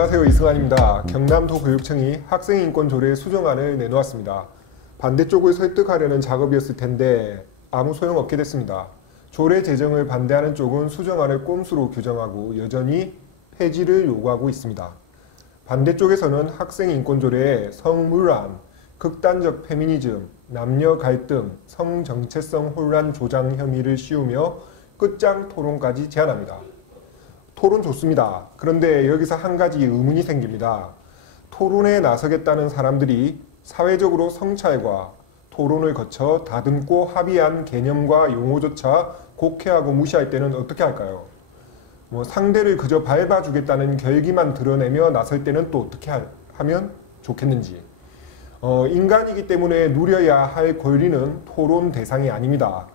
안녕하세요, 이승환입니다. 경남도교육청이 학생인권 조례 수정안을 내놓았습니다. 반대쪽을 설득하려는 작업이었을 텐데 아무 소용없게 됐습니다. 조례 제정을 반대하는 쪽은 수정안을 꼼수로 규정하고 여전히 폐지를 요구하고 있습니다. 반대쪽에서는 학생인권 조례에 성물안, 극단적 페미니즘, 남녀 갈등, 성정체성 혼란 조장 혐의를 씌우며 끝장 토론까지 제안합니다. 토론 좋습니다. 그런데 여기서 한 가지 의문이 생깁니다. 토론에 나서겠다는 사람들이 사회적으로 성찰과 토론을 거쳐 다듬고 합의한 개념과 용어조차 곡해하고 무시할 때는 어떻게 할까요? 상대를 그저 밟아주겠다는 결기만 드러내며 나설 때는 또 어떻게 하면 좋겠는지. 인간이기 때문에 누려야 할 권리는 토론 대상이 아닙니다.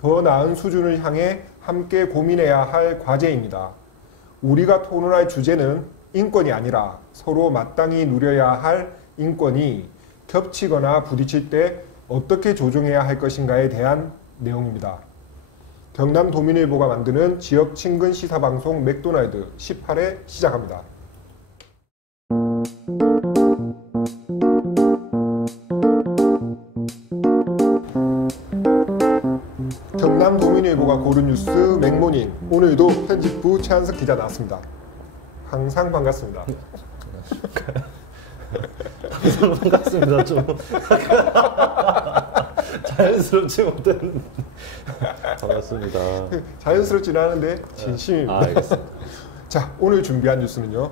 더 나은 수준을 향해 함께 고민해야 할 과제입니다. 우리가 토론할 주제는 인권이 아니라 서로 마땅히 누려야 할 인권이 겹치거나 부딪힐 때 어떻게 조정해야 할 것인가에 대한 내용입니다. 경남도민일보가 만드는 지역 친근 시사방송 맥도날드 18회 시작합니다. 경남도민일보가 고른 뉴스 맥모닝, 오늘도 편집부 최한석 기자 나왔습니다. 항상 반갑습니다. 항상 반갑습니다. 좀 자연스럽지 못한 반갑습니다. 자연스럽지는 않은데 진심입니다. 알겠습니다. 자, 오늘 준비한 뉴스는요.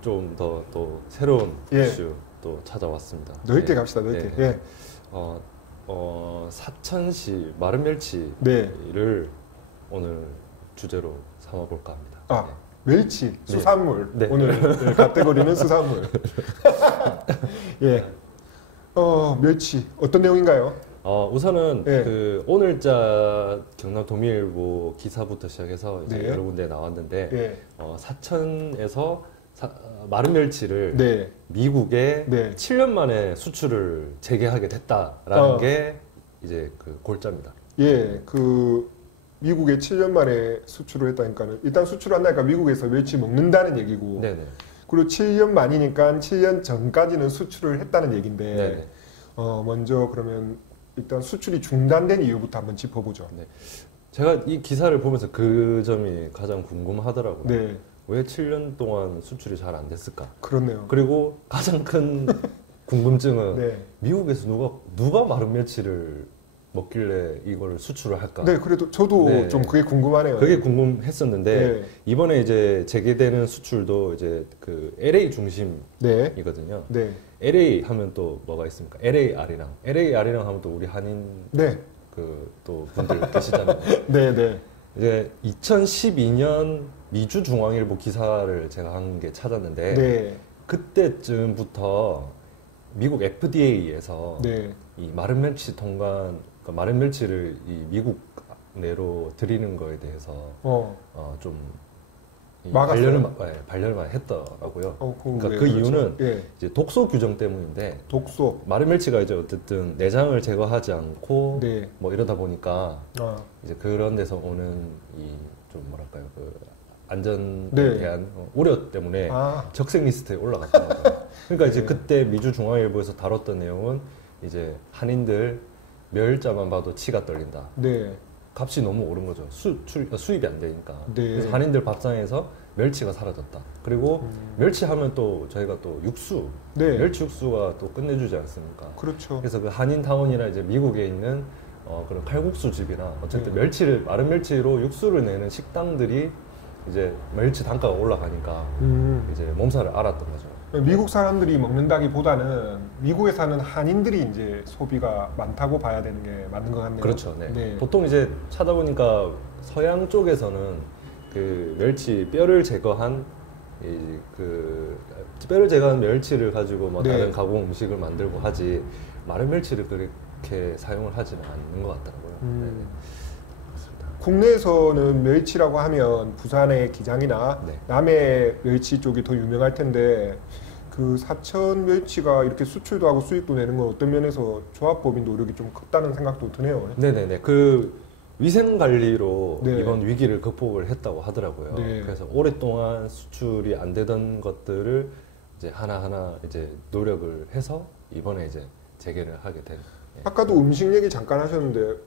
좀 더 또 새로운 예. 이슈 또 찾아왔습니다. 넓게 갑시다. 넓게. 예. 사천시 마른 멸치를 네. 오늘 주제로 삼아볼까 합니다. 멸치, 수산물. 네. 오늘 카테고리는 수산물. 예. 멸치 어떤 내용인가요? 우선은 네. 그 오늘자 경남도민일보 기사부터 시작해서 이제 네. 여러 군데 나왔는데 예. 사천에서 마른 멸치를 네. 미국에 네. 7년 만에 수출을 재개하게 됐다라는 게 이제 그 골자입니다. 예. 미국에 7년 만에 수출을 했다니까는 일단 수출을 한다니까 미국에서 멸치 먹는다는 얘기고. 네네. 그리고 7년 만이니까 7년 전까지는 수출을 했다는 얘기인데. 네네. 먼저 그러면 일단 수출이 중단된 이유부터 한번 짚어보죠. 네. 제가 이 기사를 보면서 그 점이 가장 궁금하더라고요. 네. 왜 7년 동안 수출이 잘 안 됐을까? 그렇네요. 그리고 가장 큰 궁금증은 네. 미국에서 누가 마른 멸치를 먹길래 이걸 수출을 할까? 네, 그래도 저도 네. 좀 그게 궁금하네요. 그게 궁금했었는데 네. 이번에 이제 재개되는 수출도 이제 그 LA 중심이거든요. 네. LA 하면 또 뭐가 있습니까? LA 아리랑 하면 또 우리 한인 네. 그 또 분들 계시잖아요. 네, 네. 이제 2012년 미주 중앙일보 기사를 제가 한 게 찾았는데 네. 그때쯤부터 미국 FDA에서 네. 이 마른 멸치 통관, 그러니까 마른 멸치를 이 미국 내로 들이는 거에 대해서 좀 막았어요? 반려를 많이 했더라고요. 그러니까 그 그렇죠. 이유는 예. 이제 독소 규정 때문인데 독소. 마른 멸치가 이제 어쨌든 내장을 제거하지 않고 네. 뭐 이러다 보니까 아, 이제 그런 데서 오는 이 좀 뭐랄까요 그 안전에 네. 대한 우려 때문에 아, 적색 리스트에 올라갔던 거죠. 그러니까 이제 네. 그때 미주 중앙일보에서 다뤘던 내용은 이제 한인들 멸자만 봐도 치가 떨린다. 네. 값이 너무 오른 거죠. 수입이 안 되니까. 네. 그래서 한인들 밥상에서 멸치가 사라졌다. 그리고 멸치 하면 또 저희가 또 육수, 네. 멸치 육수가 또 끝내주지 않습니까? 그렇죠. 그래서 그 한인타운이나 이제 미국에 있는 그런 칼국수 집이나 어쨌든 네. 마른 멸치로 육수를 내는 식당들이 이제 멸치 단가가 올라가니까 이제 몸살을 앓았던 거죠. 미국 사람들이 먹는다기보다는 미국에 사는 한인들이 이제 소비가 많다고 봐야 되는 게 맞는 것 같네요. 그렇죠. 네. 네. 보통 이제 찾아보니까 서양 쪽에서는 그 멸치 뼈를 제거한 뼈를 제거한 멸치를 가지고 뭐 네. 다른 가공 음식을 만들고 하지 마른 멸치를 그렇게 사용을 하지는 않는 것 같더라고요. 네. 그렇습니다. 국내에서는 멸치라고 하면 부산의 기장이나 네. 남해 멸치 쪽이 더 유명할 텐데 그 사천 멸치가 이렇게 수출도 하고 수입도 내는 건 어떤 면에서 조합법인 노력이 좀 컸다는 생각도 드네요. 네네네. 그 위생 관리로 네. 이번 위기를 극복을 했다고 하더라고요. 네. 그래서 오랫동안 수출이 안 되던 것들을 이제 하나하나 이제 노력을 해서 이번에 이제 재개를 하게 된. 예. 아까도 음식 얘기 잠깐 하셨는데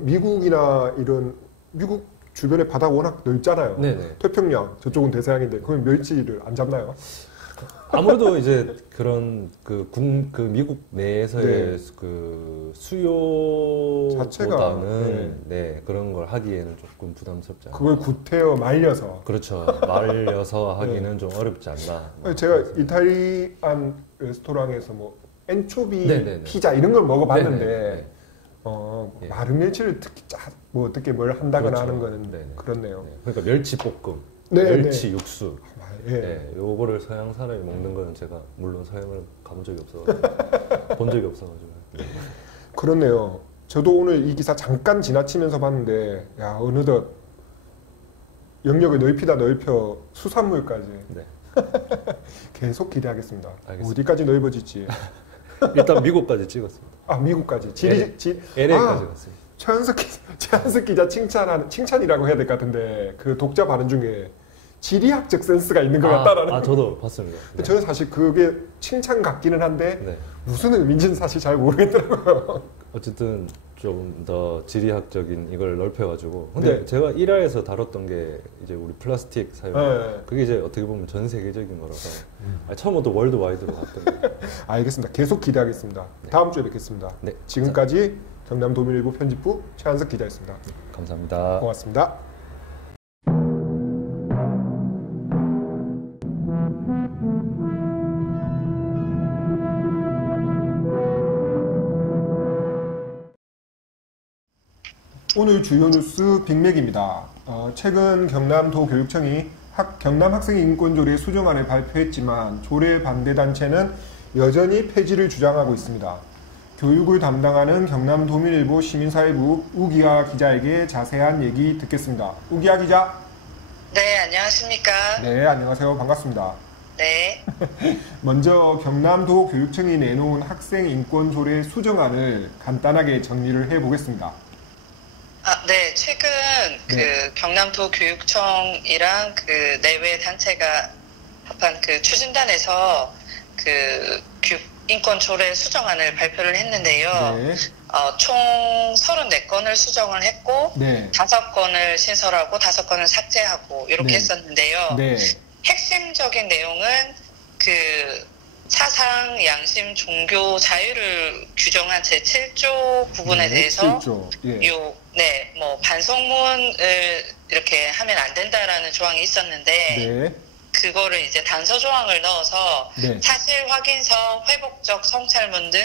미국이나 이런 미국 주변에 바다 워낙 넓잖아요. 네네. 태평양 저쪽은 대서양인데 그럼 멸치를 안 잡나요? 아무래도 이제 그런 그 미국 내에서의 네. 그 자체가, 수요보다는 네, 그런 걸 하기에는 조금 부담스럽지 않나. 그걸 구태여 말려서. 그렇죠. 말려서 하기는 좀 어렵지 않나. 뭐 제가 그래서. 이탈리안 레스토랑에서 뭐 엔초비 네네네. 피자 이런 걸 먹어봤는데 네네. 예. 마른 멸치를 특히 뭐 어떻게 뭘 한다거나 그렇죠. 하는 거는 네네. 그렇네요. 네. 그러니까 멸치 볶음, 네, 멸치 육수. 예. 네, 요거를 서양 사람이 먹는 거는 제가 물론 서양을 가본 적이 없어, 본 적이 없어가지고. 네. 그렇네요. 저도 오늘 이 기사 잠깐 지나치면서 봤는데 야 어느덧 영역을 넓히다 넓혀 수산물까지 네. 계속 기대하겠습니다. 알겠습니다. 어디까지 넓어질지. 일단 미국까지 찍었습니다. 아 미국까지. LA까지 갔어요. 최한석 기자 칭찬이라고 해야 될 것 같은데 그 독자 반응 중에 지리학적 센스가 있는 것 같다라는. 저도 봤습니다. 네. 저는 사실 그게 칭찬 같기는 한데 네. 무슨 의미인지는 사실 잘 모르겠더라고요. 어쨌든 좀 더 지리학적인 이걸 넓혀가지고. 근데 네. 제가 1화에서 다뤘던 게 이제 우리 플라스틱 사용. 네. 그게 이제 어떻게 보면 전 세계적인 거라서 처음부터 월드와이드로 갔거든요. 알겠습니다. 계속 기대하겠습니다. 다음 주에 뵙겠습니다. 네. 지금까지 경남 도민일보 편집부 최한석 기자였습니다. 감사합니다. 고맙습니다. 오늘 주요 뉴스 빅맥입니다. 최근 경남도 교육청이 경남 학생인권조례 수정안을 발표했지만 조례 반대 단체는 여전히 폐지를 주장하고 있습니다. 교육을 담당하는 경남도민일보 시민사회부 우기아 기자에게 자세한 얘기 듣겠습니다. 우기아 기자. 네, 안녕하십니까. 네, 안녕하세요. 반갑습니다. 네. 먼저 경남도 교육청이 내놓은 학생인권조례 수정안을 간단하게 정리를 해보겠습니다. 네. 최근 그 경남도 교육청이랑 그 내외 단체가 합한 그 추진단에서 그 교육인권 조례 수정안을 발표를 했는데요. 네. 총 34건을 수정을 했고, 네. 5건을 신설하고 5건을 삭제하고 이렇게 네. 했었는데요. 네. 핵심적인 내용은 그 사상, 양심, 종교, 자유를 규정한 제7조 부분에 대해서 7조. 예. 뭐 반성문을 이렇게 하면 안 된다라는 조항이 있었는데 네. 그거를 이제 단서 조항을 넣어서 네. 사실 확인서, 회복적 성찰문 등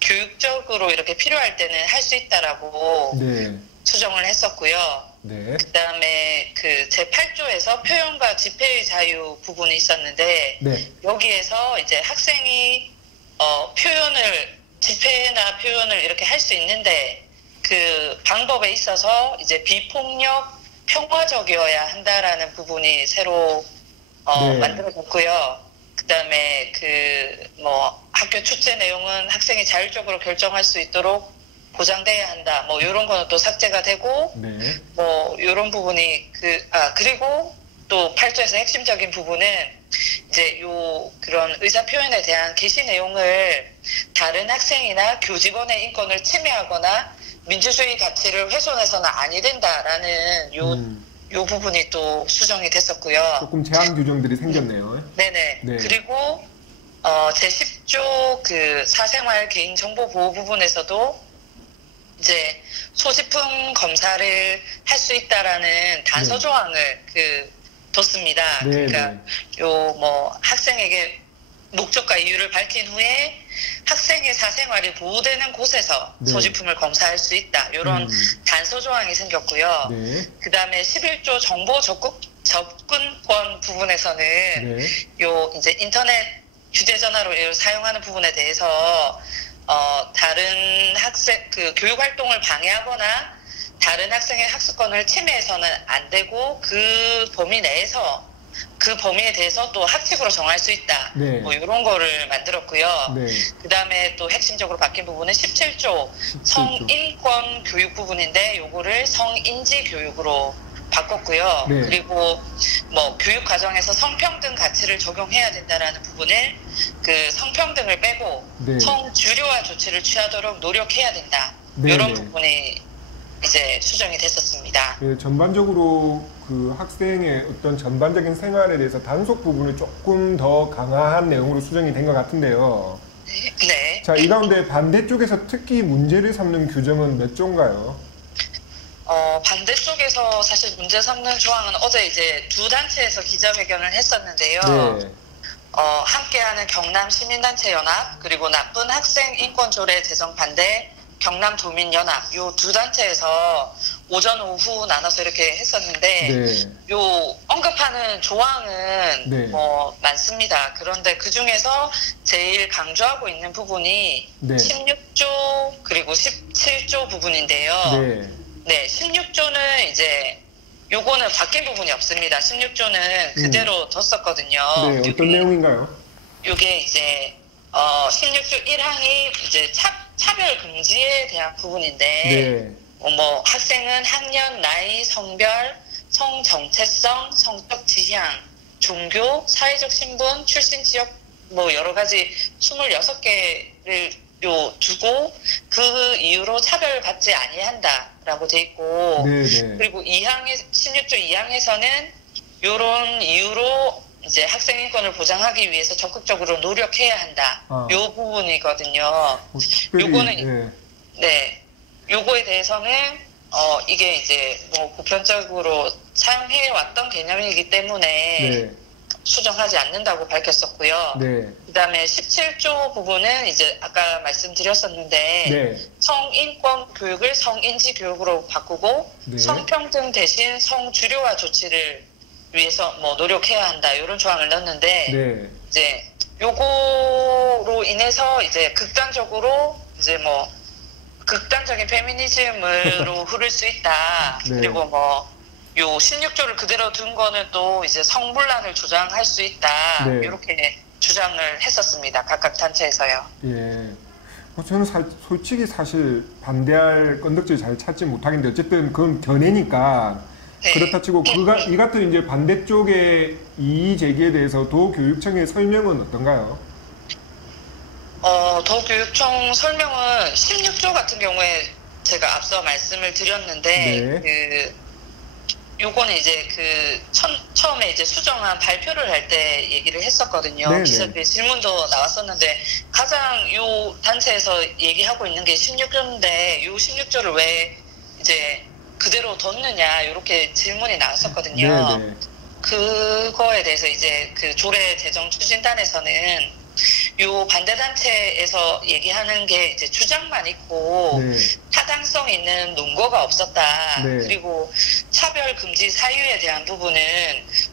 교육적으로 이렇게 필요할 때는 할 수 있다라고 네. 수정을 했었고요. 네. 그다음에 그 제8조에서 표현과 집회의 자유 부분이 있었는데 네. 여기에서 이제 학생이 집회나 표현을 이렇게 할 수 있는데 그 방법에 있어서 이제 비폭력 평화적이어야 한다라는 부분이 새로 네. 만들어졌고요. 그다음에 학교 축제 내용은 학생이 자율적으로 결정할 수 있도록 보장돼야 한다. 이런 거는 또 삭제가 되고, 네. 이런 부분이 그리고 또 8조에서 핵심적인 부분은 이제 그런 의사 표현에 대한 게시 내용을 다른 학생이나 교직원의 인권을 침해하거나 민주주의 가치를 훼손해서는 아니 된다라는 요 부분이 또 수정이 됐었고요. 조금 제한 규정들이 생겼네요. 네네. 네. 그리고 제10조 그 사생활 개인정보 보호 부분에서도 이제 소지품 검사를 할 수 있다라는 단서 네. 조항을 뒀습니다. 네, 그러니까 학생에게 목적과 이유를 밝힌 후에 학생의 사생활이 보호되는 곳에서 네. 소지품을 검사할 수 있다. 이런 단서 조항이 생겼고요. 네. 그다음에 11조 정보 접근권 부분에서는 네. 이제 인터넷 휴대전화로 사용하는 부분에 대해서 다른 학생 교육 활동을 방해하거나 다른 학생의 학습권을 침해해서는 안 되고 그 범위 내에서 그 범위에 대해서 또 학칙으로 정할 수 있다. 네. 뭐 이런 거를 만들었고요. 네. 그 다음에 또 핵심적으로 바뀐 부분은 17조 성인권 교육 부분인데 요거를 성인지 교육으로 바꿨고요. 네. 그리고 뭐 교육 과정에서 성평등 가치를 적용해야 된다라는 부분을 그 성평등을 빼고 네. 성주류화 조치를 취하도록 노력해야 된다. 네, 이런 네. 부분이 이제 수정이 됐었습니다. 예, 전반적으로 그 학생의 어떤 전반적인 생활에 대해서 단속 부분을 조금 더 강화한 내용으로 수정이 된 것 같은데요. 네. 자, 이 가운데 반대쪽에서 특히 문제를 삼는 규정은 몇 조인가요? 반대쪽에서 사실 문제 삼는 조항은 어제 이제 두 단체에서 기자회견을 했었는데요. 네. 함께하는 경남 시민단체 연합 그리고 나쁜 학생 인권 조례 제정 반대 경남 도민연합 요 두 단체에서 오전 오후 나눠서 이렇게 했었는데 네. 요 언급하는 조항은 네. 뭐 많습니다. 그런데 그 중에서 제일 강조하고 있는 부분이 네. 16조 그리고 17조 부분인데요. 네. 네, 16조는 이제 요거는 바뀐 부분이 없습니다. 16조는 그대로 뒀었거든요. 네, 어떤 내용인가요? 요게 이제 16조 1항이 이제 차별 금지에 대한 부분인데 네. 뭐 학생은 학년, 나이, 성별, 성정체성, 성적 지향, 종교, 사회적 신분, 출신 지역 뭐 여러 가지 26개를 두고 그 이유로 차별받지 아니한다라고 돼 있고 네, 네. 그리고 16조 2항에서는 이런 이유로 이제 학생 인권을 보장하기 위해서 적극적으로 노력해야 한다. 요 부분이거든요. 특별히, 요거는 네, 요거에 대해서는 이게 이제 뭐 보편적으로 사용해 왔던 개념이기 때문에 네. 수정하지 않는다고 밝혔었고요. 네. 그다음에 17조 부분은 이제 아까 말씀드렸었는데 네. 성인권 교육을 성인지 교육으로 바꾸고 네. 성평등 대신 성주류화 조치를 위해서 뭐 노력해야 한다 이런 조항을 넣었는데 네. 이제 요거로 인해서 이제 극단적으로 이제 뭐 극단적인 페미니즘으로 흐를 수 있다. 네. 그리고 뭐 요 16조를 그대로 둔 거는 또 이제 성분란을 조장할 수 있다. 네. 이렇게 주장을 했었습니다. 각각 단체에서요. 예. 저는 솔직히 사실 반대할 건덕지를 잘 찾지 못하겠는데 어쨌든 그건 견해니까 네. 그렇다 치고 이 같은 이제 반대쪽의 이의 제기에 대해서 도교육청의 설명은 어떤가요? 도교육청 설명은 16조 같은 경우에 제가 앞서 말씀을 드렸는데 네. 요거는 이제 처음에 이제 수정안 발표를 할 때 얘기를 했었거든요. 네네. 기자들 질문도 나왔었는데 가장 요 단체에서 얘기하고 있는 게 16조인데 요 16조를 왜 이제 그대로 뒀느냐 이렇게 질문이 나왔었거든요. 네네. 그거에 대해서 이제 그 조례 제정 추진단에서는 요 반대단체에서 얘기하는 게 이제 주장만 있고 네. 타당성 있는 논거가 없었다. 네. 그리고 차별 금지 사유에 대한 부분은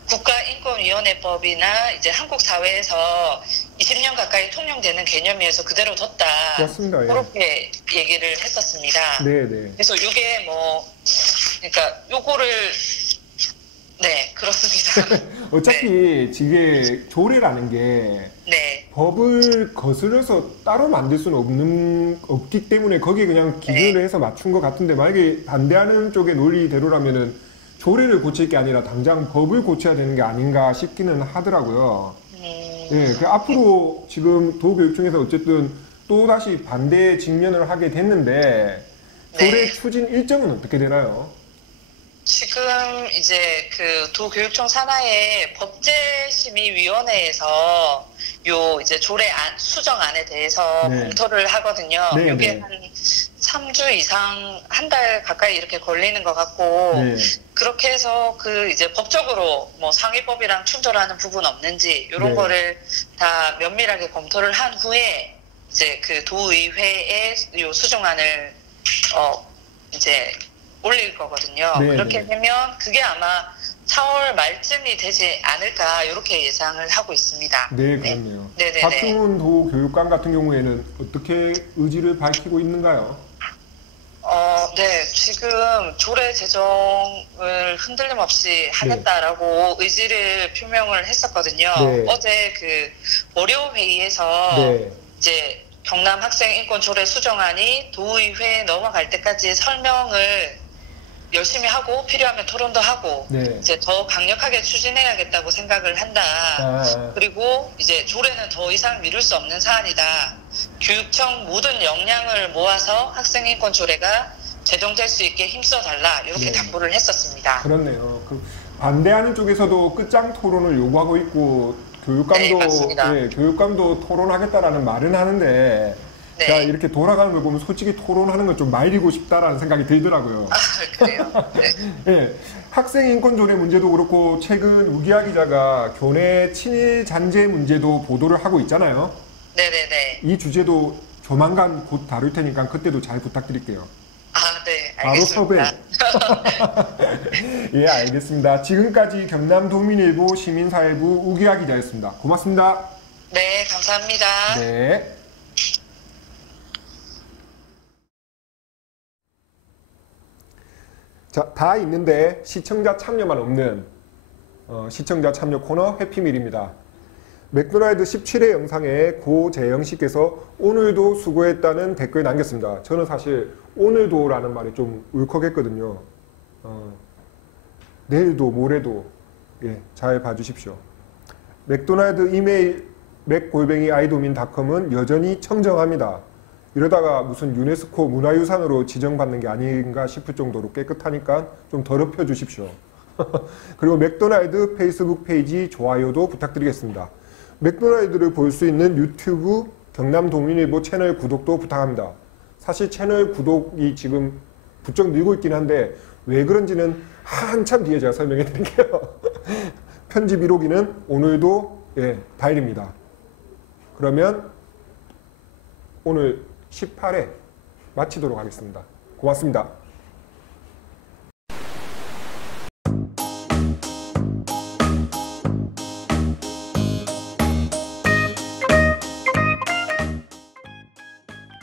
국가인권위원회법이나 이제 한국 사회에서 20년 가까이 통용되는 개념이어서 그대로 뒀다. 맞습니다. 예. 그렇게 얘기를 했었습니다. 네네. 그래서 이게 뭐 그러니까 요거를 네 그렇습니다. 어차피 이게 조례라는 게 네. 법을 거슬러서 따로 만들 수는 없기 때문에 거기에 그냥 기준을 해서 맞춘 것 같은데 만약에 반대하는 쪽의 논리대로라면은 조례를 고칠 게 아니라 당장 법을 고쳐야 되는 게 아닌가 싶기는 하더라고요. 예, 그 앞으로 지금 도교육청에서 어쨌든 또다시 반대 직면을 하게 됐는데 조례 네. 추진 일정은 어떻게 되나요? 지금 이제 그 도교육청 산하의 법제심의위원회에서 요 이제 수정안에 대해서 네. 검토를 하거든요. 네, 이게 네. 한 3주 이상, 한 달 가까이 이렇게 걸리는 것 같고, 네. 그렇게 해서 그 이제 법적으로 뭐 상위법이랑 충돌하는 부분 없는지, 이런 네. 거를 다 면밀하게 검토를 한 후에 이제 그 도의회에 요 수정안을, 이제 올릴 거거든요. 네, 그렇게 네. 되면 그게 아마 4월 말쯤이 되지 않을까 이렇게 예상을 하고 있습니다. 네, 그렇네요. 네네네. 박중훈 도교육감 같은 경우에는 어떻게 의지를 밝히고 있는가요? 네. 지금 조례 제정을 흔들림 없이 하겠다라고 의지를 표명을 했었거든요. 네. 어제 그 월요 회의에서 네. 이제 경남 학생 인권 조례 수정안이 도의회에 넘어갈 때까지 설명을 열심히 하고 필요하면 토론도 하고 네. 이제 더 강력하게 추진해야겠다고 생각을 한다. 그리고 이제 조례는 더 이상 미룰 수 없는 사안이다. 교육청 모든 역량을 모아서 학생인권 조례가 제정될 수 있게 힘써달라 이렇게 네. 당부를 했었습니다. 그렇네요. 그 반대하는 쪽에서도 끝장 토론을 요구하고 있고 네, 맞습니다. 교육감도 토론하겠다라는 말은 하는데 네. 자, 이렇게 돌아가는 걸 보면 솔직히 토론하는 건 좀 말리고 싶다라는 생각이 들더라고요. 그래요. 네. 네, 학생 인권 조례 문제도 그렇고 최근 우기아 기자가 교내 친일 잔재 문제도 보도를 하고 있잖아요. 네네네. 이 주제도 조만간 곧 다룰 테니까 그때도 잘 부탁드릴게요. 네, 바로 섭외. 알겠습니다. 예, 알겠습니다. 지금까지 경남도민일보 시민사회부 우기아 기자였습니다. 고맙습니다. 네, 감사합니다. 네. 자, 다 있는데 시청자 참여만 없는 시청자 참여 코너 해피밀입니다. 맥도날드 17회 영상에 고재영 씨께서 오늘도 수고했다는 댓글 남겼습니다. 저는 사실 오늘도라는 말이 좀 울컥했거든요. 내일도 모레도 잘 봐주십시오. 맥도날드 이메일 맥@idomin.com은 여전히 청정합니다. 이러다가 무슨 유네스코 문화유산으로 지정받는 게 아닌가 싶을 정도로 깨끗하니까 좀 더럽혀 주십시오. 그리고 맥도날드 페이스북 페이지 좋아요도 부탁드리겠습니다. 맥도날드를 볼 수 있는 유튜브 경남도민일보 채널 구독도 부탁합니다. 사실 채널 구독이 지금 부쩍 늘고 있긴 한데 왜 그런지는 한참 뒤에 제가 설명해 드릴게요. 편집 1호기는 오늘도 달립니다. 그러면 오늘 18회 마치도록 하겠습니다. 고맙습니다.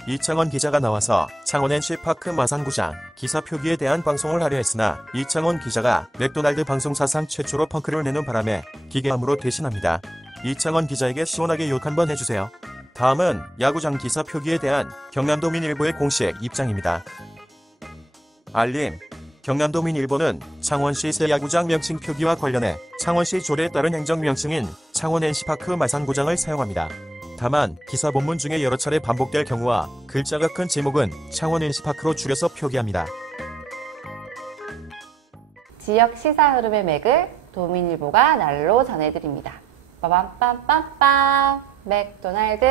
이창원 기자가 나와서 창원 NC파크 마산구장 기사 표기에 대한 방송을 하려 했으나 이창원 기자가 맥도날드 방송사상 최초로 펑크를 내는 바람에 기계음으로 대신합니다. 이창원 기자에게 시원하게 욕 한번 해주세요. 다음은 야구장 기사 표기에 대한 경남도민일보의 공식 입장입니다. 알림. 경남도민일보는 창원시 새 야구장 명칭 표기와 관련해 창원시 조례에 따른 행정명칭인 창원 NC파크 마산구장을 사용합니다. 다만 기사 본문 중에 여러 차례 반복될 경우와 글자가 큰 제목은 창원 NC파크로 줄여서 표기합니다. 지역 시사 흐름의 맥을 도민일보가 날로 전해드립니다. 빠밤빰빰빰 맥도날드